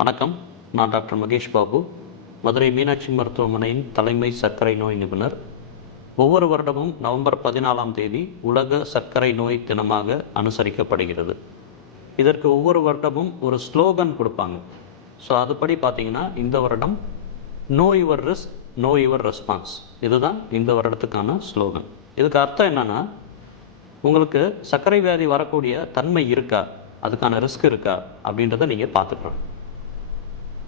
வணக்கம். நான் டாக்டர் மகேஷ் பாபு, மதுரை மீனாட்சி மருத்துவமனையின் தலைமை சர்க்கரை நோய் நிபுணர். ஒவ்வொரு வருடமும் நவம்பர் 14ஆம் தேதி உலக சர்க்கரை நோய் தினமாக அனுசரிக்கப்படுகிறது. இதற்கு ஒவ்வொரு வருடமும் ஒரு ஸ்லோகன் கொடுப்பாங்க. ஸோ அதுபடி பார்த்தீங்கன்னா இந்த வருடம் no your risk, no your response, இதுதான் இந்த வருடத்துக்கான ஸ்லோகன். இதுக்கு அர்த்தம் என்னென்னா, உங்களுக்கு சர்க்கரை வியாதி வரக்கூடிய தன்மை இருக்கா, அதுக்கான ரிஸ்க் இருக்கா அப்படின்றத நீங்கள் பார்த்துக்கணும்.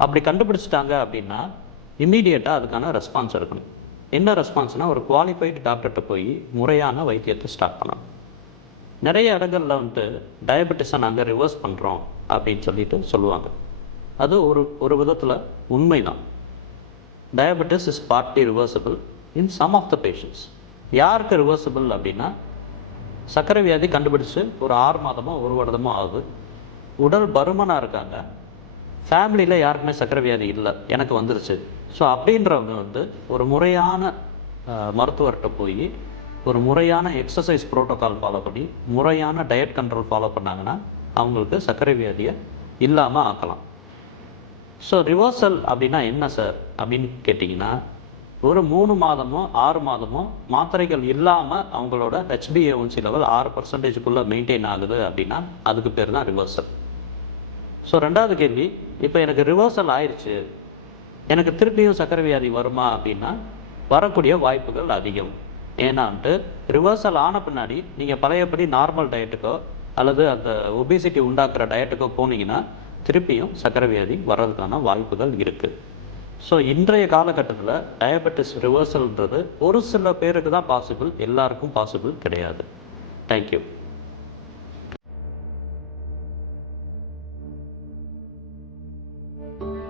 அப்படி கண்டுபிடிச்சிட்டாங்க அப்படின்னா இம்மீடியட்டாக அதுக்கான ரெஸ்பான்ஸ் இருக்கணும். என்ன ரெஸ்பான்ஸ்னால், ஒரு குவாலிஃபைடு டாக்டர்கிட்ட போய் முறையான வைத்தியத்தை ஸ்டார்ட் பண்ணணும். நிறைய இடங்களில் டயபெட்டிஸை நாங்கள் ரிவர்ஸ் பண்ணுறோம் அப்படின்னு சொல்லுவாங்க. அது ஒரு விதத்தில் உண்மைதான். Diabetes is partly reversible in some of the patients. யாருக்கு ரிவர்சபிள் அப்படின்னா, சர்க்கரை வியாதி கண்டுபிடிச்சு ஒரு 6 மாதமோ 1 வருடமோ ஆகுது, உடல் பருமனாக இருக்காங்க, ஃபேமிலியில் யாருக்குமே சர்க்கரை வியாதி இல்லை, எனக்கு வந்துருச்சு. ஸோ அப்படின்றவங்க ஒரு முறையான மருத்துவர்கிட்ட போய் ஒரு முறையான எக்ஸசைஸ் ப்ரோட்டோக்கால் ஃபாலோ பண்ணி முறையான டயட் கண்ட்ரோல் ஃபாலோ பண்ணாங்கன்னா அவங்களுக்கு சர்க்கரை வியாதியை இல்லாமல் ஆக்கலாம். ஸோ ரிவர்சல் அப்படின்னா என்ன சார் அப்படின்னு கேட்டிங்கன்னா, ஒரு 3 மாதமோ 6 மாதமோ மாத்திரைகள் இல்லாமல் அவங்களோட HbA1c லெவல் 6% மெயின்டைன் ஆகுது அப்படின்னா அதுக்கு பேர் தான் ரிவர்சல். ஸோ ரெண்டாவது கேள்வி, இப்போ எனக்கு ரிவர்சல் ஆயிடுச்சு, எனக்கு திருப்பியும் சர்க்கரை வியாதி வருமா அப்படின்னா வரக்கூடிய வாய்ப்புகள் அதிகம். ஏன்னான்ட்டு ரிவர்சல் ஆன பின்னாடி நீங்கள் பழையபடி நார்மல் டயட்டுக்கோ அல்லது அந்த ஒபிசிட்டி உண்டாக்குற டயட்டுக்கோ போனீங்கன்னா திருப்பியும் சர்க்கரை வியாதி வர்றதுக்கான வாய்ப்புகள் இருக்குது. ஸோ இன்றைய காலகட்டத்தில் டயபெட்டிஸ் ரிவர்சல்ன்றது ஒரு சில பேருக்கு தான் பாசிபிள், எல்லாருக்கும் பாசிபிள் கிடையாது. தேங்க்யூ.